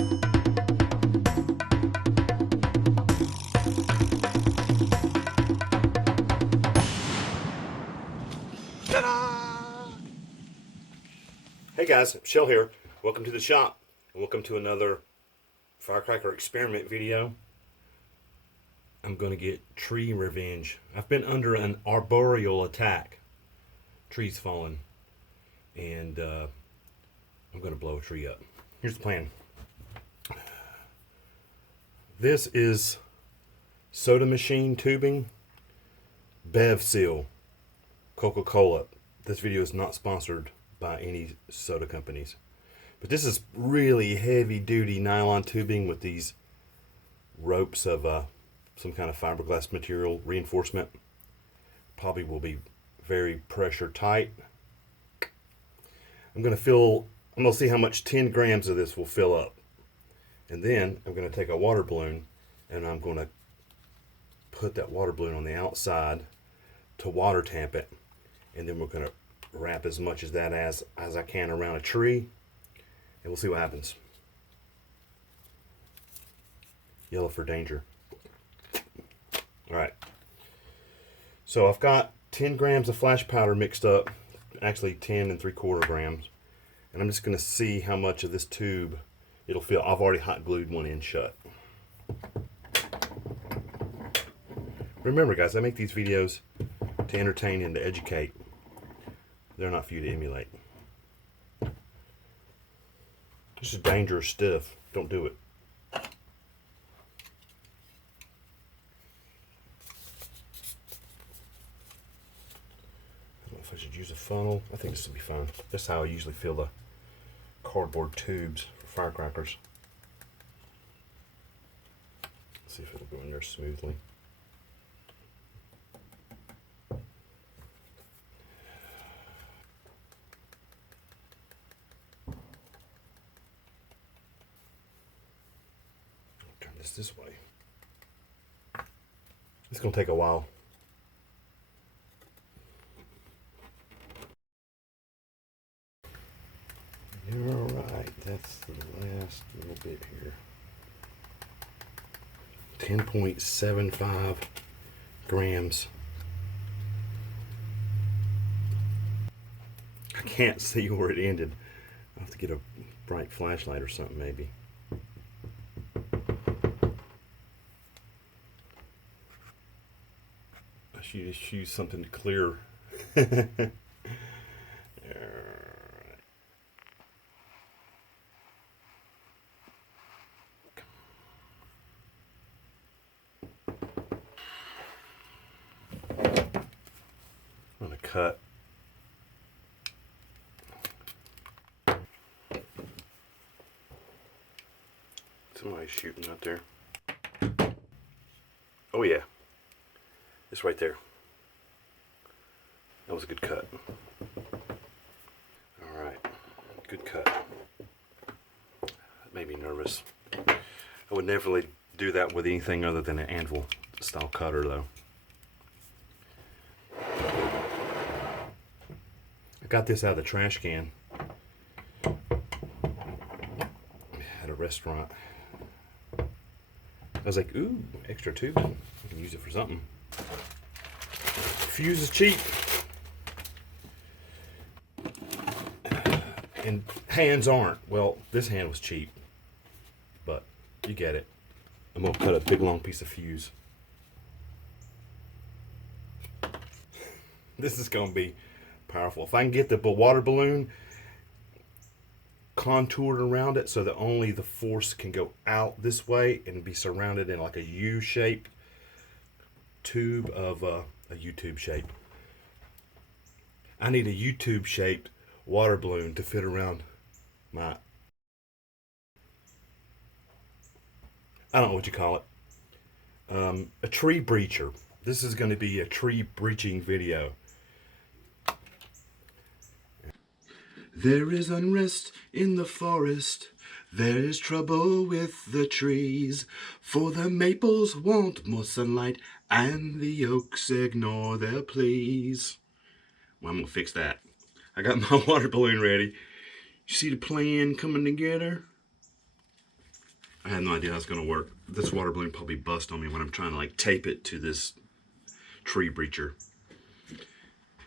Hey guys, Shell here. Welcome to the shop. And welcome to another firecracker experiment video. I'm going to get tree revenge. I've been under an arboreal attack. Trees falling. And I'm going to blow a tree up. Here's the plan. This is soda machine tubing, Bev Seal, Coca-Cola. This video is not sponsored by any soda companies, but this is really heavy duty nylon tubing with these ropes of some kind of fiberglass material reinforcement. Probably will be very pressure tight. I'm going to see how much 10 grams of this will fill up, and then I'm going to take a water balloon and I'm going to put that water balloon on the outside to water tamp it, and then we're going to wrap as much as that as I can around a tree, and we'll see what happens. Yellow for danger. Alright, so I've got 10 grams of flash powder mixed up, actually 10 3/4 grams, and I'm just going to see how much of this tube it'll fill. I've already hot glued one end shut. Remember guys, I make these videos to entertain and to educate. They're not for you to emulate. This is dangerous stuff. Don't do it. I don't know if I should use a funnel. I think this will be fine. That's how I usually fill the cardboard tubes for firecrackers. Let's see if it'll go in there smoothly. This way. It's going to take a while. You're alright. That's the last little bit here. 10.75 grams. I can't see where it ended. I'll have to get a bright flashlight or something maybe. You just use something clear. I'm gonna cut. Somebody's shooting out there. Oh yeah. It's right there. That was a good cut. Alright, good cut. That made me nervous. I would never really do that with anything other than an anvil style cutter though. I got this out of the trash can at a restaurant. I was like, ooh, extra tube. I can use it for something. Fuse is cheap. And hands aren't. Well, this hand was cheap. But you get it. I'm going to cut a big long piece of fuse. This is going to be powerful. If I can get the water balloon contoured around it so that only the force can go out this way and be surrounded in like a U-shaped tube of a U-tube shape. I need a U-tube shaped water balloon to fit around my, I don't know what you call it, a tree breacher. This is going to be a tree breaching video. There is unrest in the forest. There is trouble with the trees, for the maples want more sunlight and the oaks ignore their pleas. Well, I'm gonna fix that. I got my water balloon ready. You see the plan coming together? I had no idea how it's gonna work. This water balloon probably bust on me when I'm trying to like tape it to this tree breacher.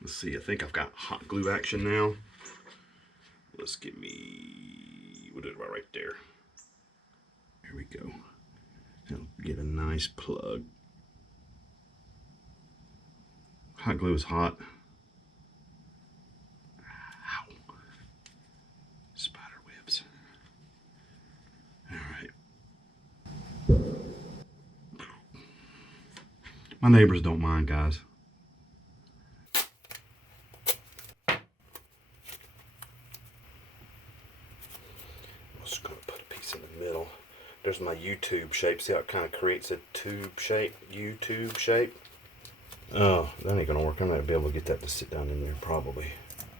Let's see, I think I've got hot glue action now. Let's get me, we'll do it right there. Here we go. Now get a nice plug. Hot glue is hot. Ow. Spider webs. All right. My neighbors don't mind, guys. I'm just gonna put a piece in the middle. There's my U-tube shape. See how it kind of creates a tube shape, U-tube shape? Oh, that ain't gonna work. I'm not gonna be able to get that to sit down in there, probably.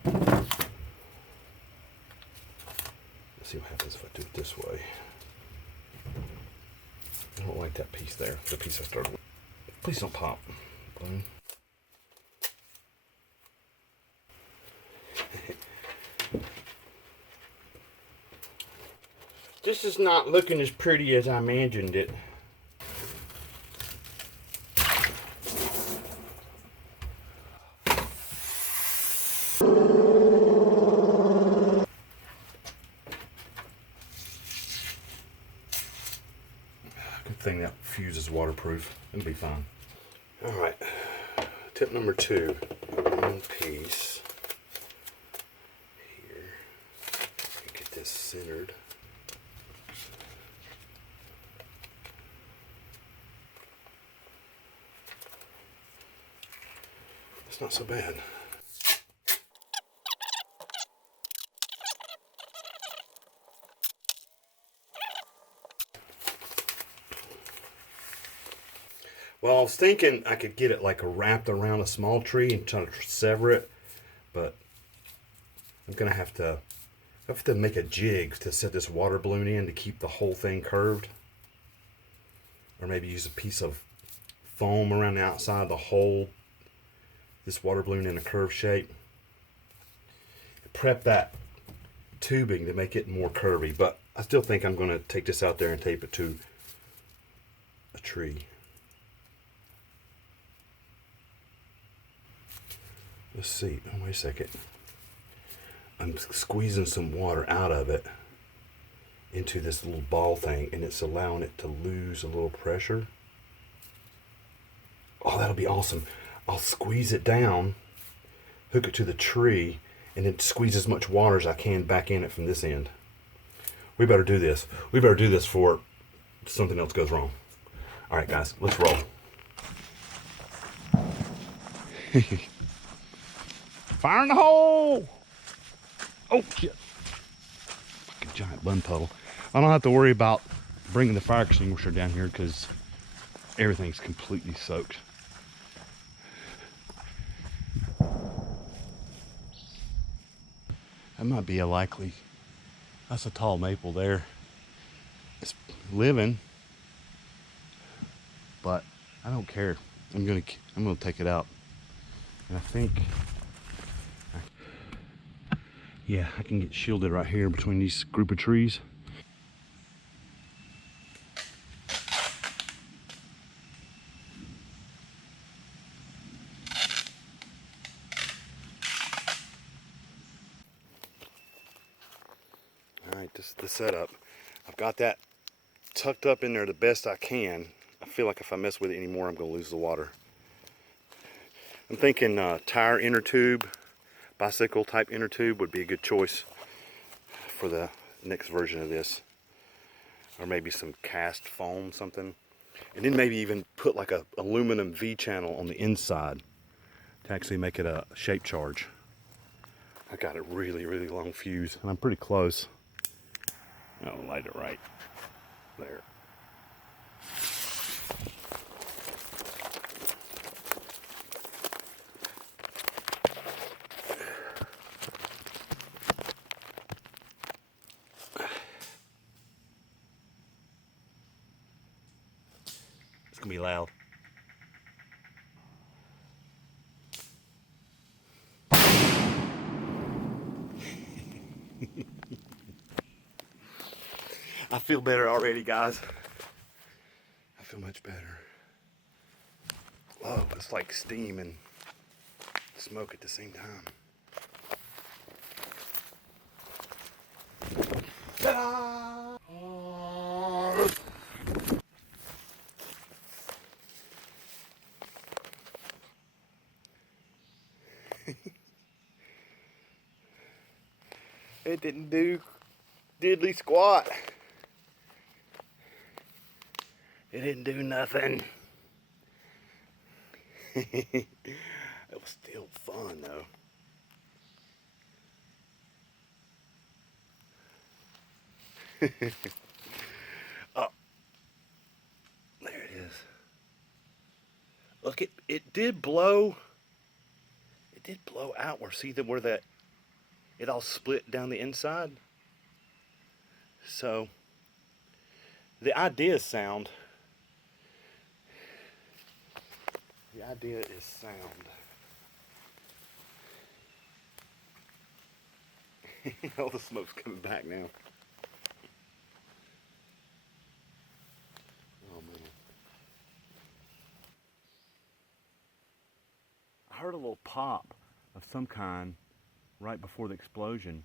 Let's see what happens if I do it this way. I don't like that piece there, the piece I started with. Please don't pop. Balloon. This is not looking as pretty as I imagined it. Good thing that fuse is waterproof. It'll be fine. All right, tip number 2, one piece here. Get this centered. It's not so bad. Well, I was thinking I could get it like wrapped around a small tree and try to sever it, but I'm gonna have to make a jig to set this water balloon in to keep the whole thing curved, or maybe use a piece of foam around the outside to hold this water balloon in a curved shape. Prep that tubing to make it more curvy, but I still think I'm gonna take this out there and tape it to a tree. Let's see. Oh, wait a second. I'm squeezing some water out of it into this little ball thing, and it's allowing it to lose a little pressure. Oh, that'll be awesome. I'll squeeze it down, hook it to the tree, and then squeeze as much water as I can back in it from this end. We better do this. We better do this before something else goes wrong. All right, guys, let's roll. Fire in the hole! Oh, shit. Fucking giant bun puddle. I don't have to worry about bringing the fire extinguisher down here because everything's completely soaked. That might be a likely, that's a tall maple there. It's living, but I don't care. I'm gonna take it out. And I think, yeah, I can get shielded right here between these group of trees. All right, this is the setup. I've got that tucked up in there the best I can. I feel like if I mess with it anymore, I'm gonna lose the water. I'm thinking tire inner tube, bicycle type inner tube would be a good choice for the next version of this. Or maybe some cast foam, something. And then maybe even put like a aluminum V channel on the inside to actually make it a shape charge. I got a really, really long fuse and I'm pretty close. I'll light it right there. It's gonna be loud. I feel better already, guys. I feel much better. Oh, it's like steam and smoke at the same time. Ta-da! It didn't do diddly squat. It didn't do nothing. It was still fun though. Oh, there it is. Look, it did blow. It did blow outward. See where that it all split down the inside. So the idea is sound. The idea is sound. All the smoke's coming back now. Oh man. I heard a little pop of some kind right before the explosion.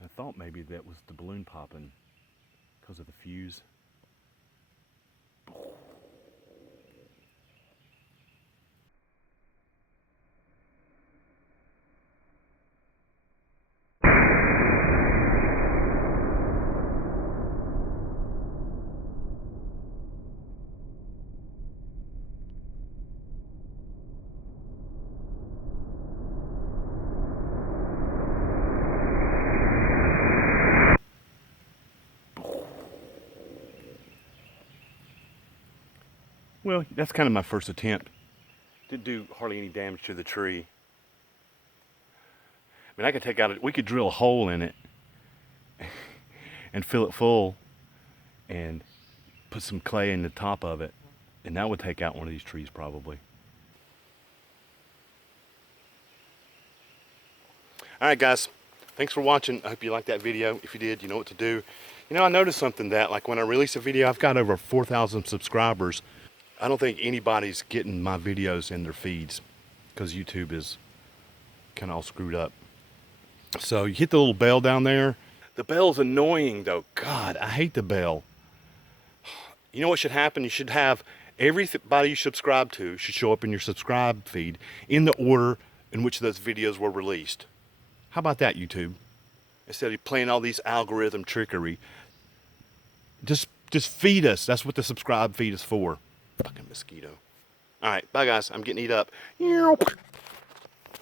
And I thought maybe that was the balloon popping because of the fuse. Well, that's kind of my first attempt. Didn't do hardly any damage to the tree. I mean, I could take out we could drill a hole in it and fill it full and put some clay in the top of it, and that would take out one of these trees probably. All right, guys, thanks for watching. I hope you liked that video. If you did, you know what to do. You know, I noticed something that, like, when I release a video, I've got over 4,000 subscribers. I don't think anybody's getting my videos in their feeds because YouTube is kind of all screwed up. So you hit the little bell down there. The bell's annoying though. God, I hate the bell. You know what should happen? You should have everybody you subscribe to should show up in your subscribe feed in the order in which those videos were released. How about that, YouTube? Instead of playing all these algorithm trickery, just feed us. That's what the subscribe feed is for. Fucking mosquito. All right, bye guys. I'm getting eat up.